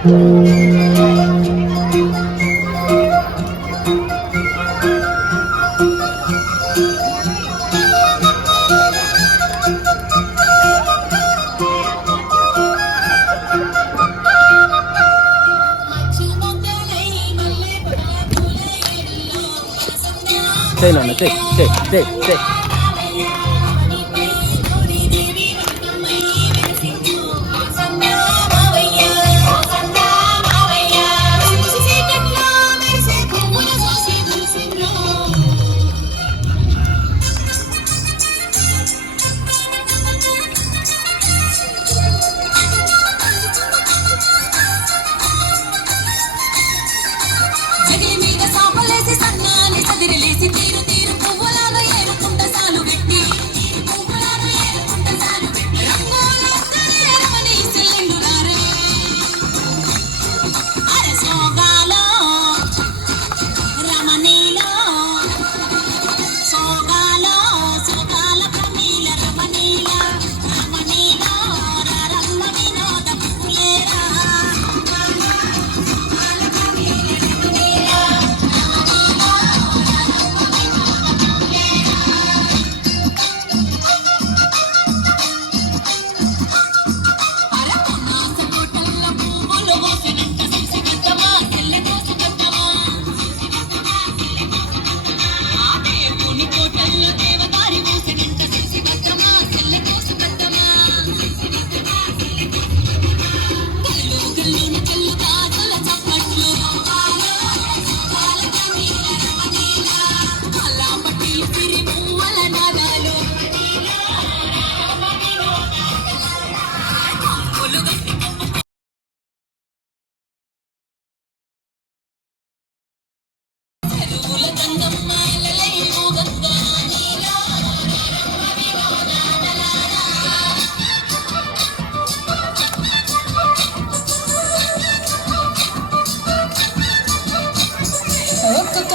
Cek, cek, cek, cek, cek.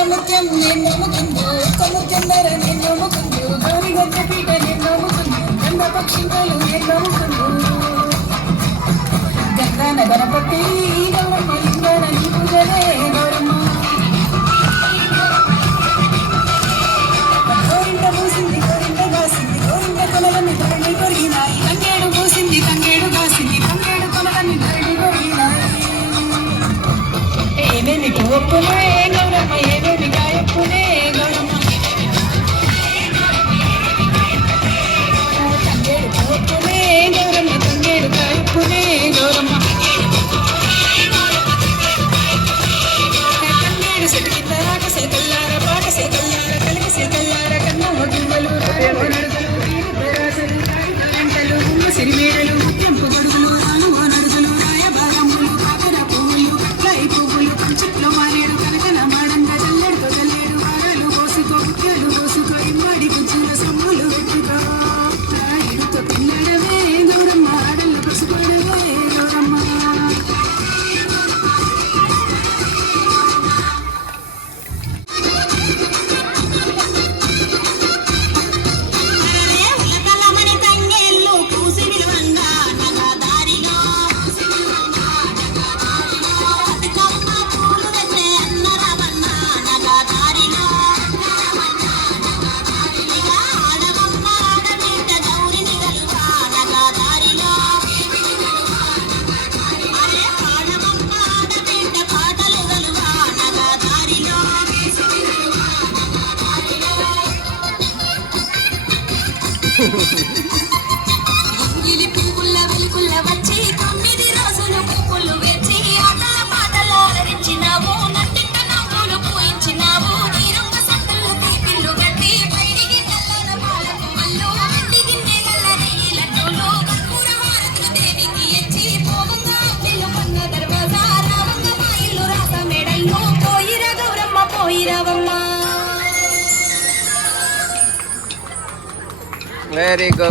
ముఖ్యం నేను నమ్ముకుందు ఒక్క ముఖ్యం ధర నేను నమ్ముకుందు గౌరీ గొప్ప పీట నేను నమ్ముకుందు గంధ పక్షింగలు నేను నమ్ముకుందు Open your already between us. thank very good